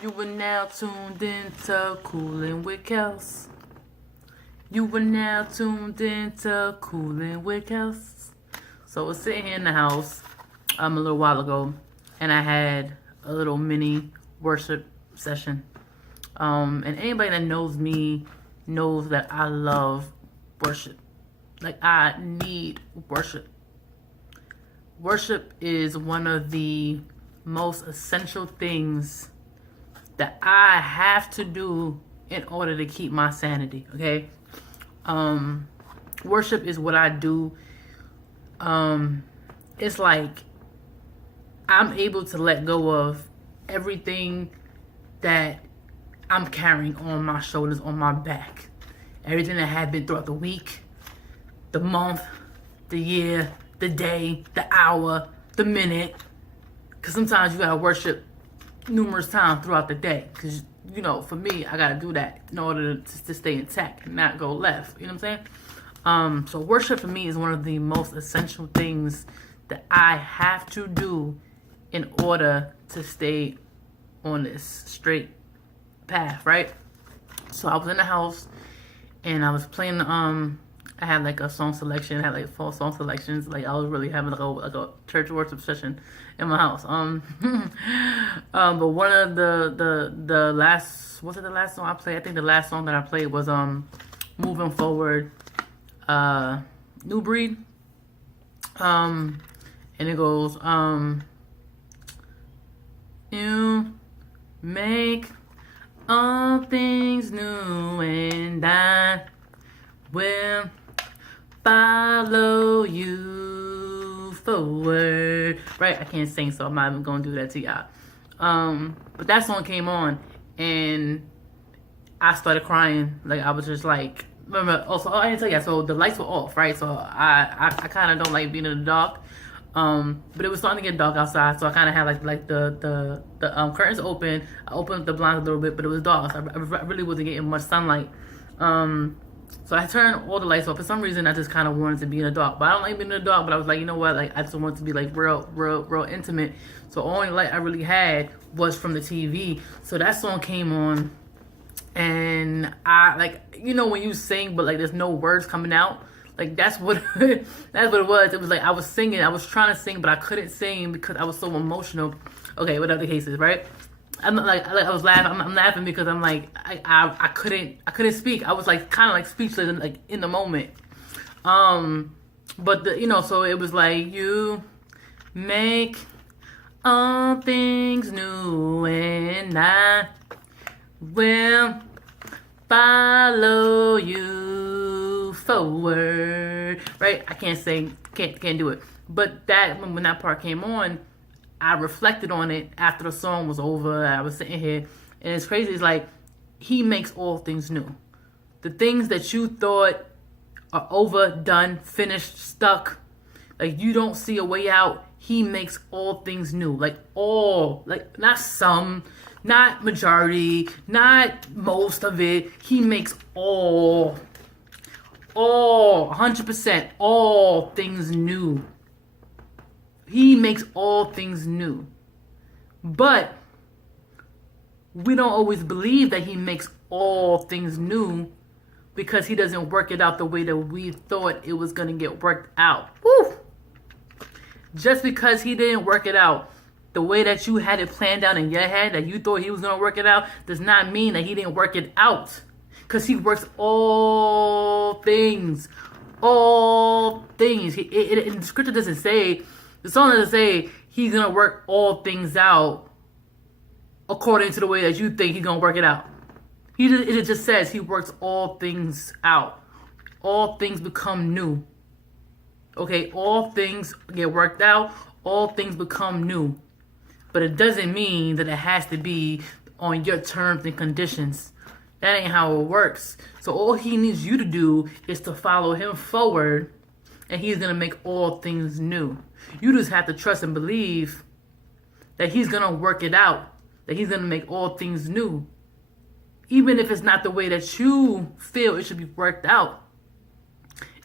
You are now tuned into Coolin' with Kels. You are now tuned into Coolin' with Kels. So I was sitting here in the house a little while ago, and I had a little mini worship session. And anybody that knows me knows that I love worship. Like, I need worship. Worship is one of the most essential things that I have to do in order to keep my sanity, okay? Worship is what I do. It's like I'm able to let go of everything that I'm carrying on my shoulders, on my back. Everything that had been throughout the week, the month, the year, the day, the hour, the minute. Because sometimes you gotta worship numerous times throughout the day, because for me, I gotta do that in order to stay intact and not go left. You know what I'm saying? So worship for me is one of the most essential things that I have to do in order to stay on this straight path, right? So I was in the house and I was playing I had like a song selection. I had like 4 song selections. Like, I was really having like a church worship session in my house. But one of the last, was it the last song I played? I think the last song that I played was Moving Forward, New Breed. And it goes, you make all things new, and I will follow you forward. Right? I can't sing, so I'm not even gonna do that to y'all. But that song came on, and I started crying. Like, I was just like, remember. Also, I didn't tell you. So the lights were off, right? So I kind of don't like being in the dark. But it was starting to get dark outside, so I kind of had like the curtains open. I opened up the blinds a little bit, but it was dark. So I really wasn't getting much sunlight. So I turned all the lights off. For some reason, I just kind of wanted to be in the dark. But I don't like being in the dark. But I was like, you know what? Like, I just wanted to be like real intimate. So the only light I really had was from the TV. So that song came on, and I, like, when you sing, but like there's no words coming out. Like, that's what that's what it was. It was like I was singing. I was trying to sing, but I couldn't sing because I was so emotional. Okay, whatever the case is, right? I'm like I was laughing. I'm laughing because I'm like I couldn't speak. I was like kind of like speechless and like in the moment. But so it was like, you make all things new, and I will follow you forward. Right? I can't sing. Can't do it. But when that part came on, I reflected on it after the song was over. I was sitting here, and it's crazy. It's like, he makes all things new. The things that you thought are over, done, finished, stuck, like you don't see a way out, he makes all things new. Like, all, like, not some, not majority, not most of it. He makes all 100%, all things new. He makes all things new. But we don't always believe that he makes all things new, because he doesn't work it out the way that we thought it was going to get worked out. Woo! Just because he didn't work it out the way that you had it planned out in your head, that you thought he was going to work it out, does not mean that he didn't work it out. Because he works all things. All things. The scripture doesn't say, the song doesn't say he's going to work all things out according to the way that you think he's going to work it out. It just says he works all things out. All things become new. Okay, all things get worked out. All things become new. But it doesn't mean that it has to be on your terms and conditions. That ain't how it works. So all he needs you to do is to follow him forward, and he's going to make all things new. You just have to trust and believe that he's going to work it out, that he's going to make all things new. Even if it's not the way that you feel it should be worked out,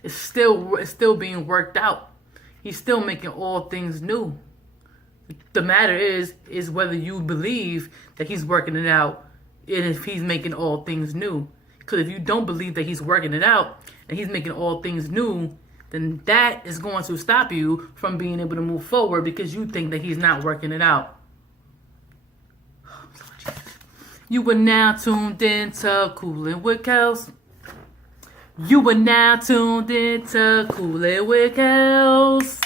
it's still being worked out. He's still making all things new. The matter is whether you believe that he's working it out and if he's making all things new. Because if you don't believe that he's working it out and he's making all things new, then that is going to stop you from being able to move forward because you think that he's not working it out. You are now tuned in to Coolin' with Kels. You are now tuned in to Coolin' with Kels.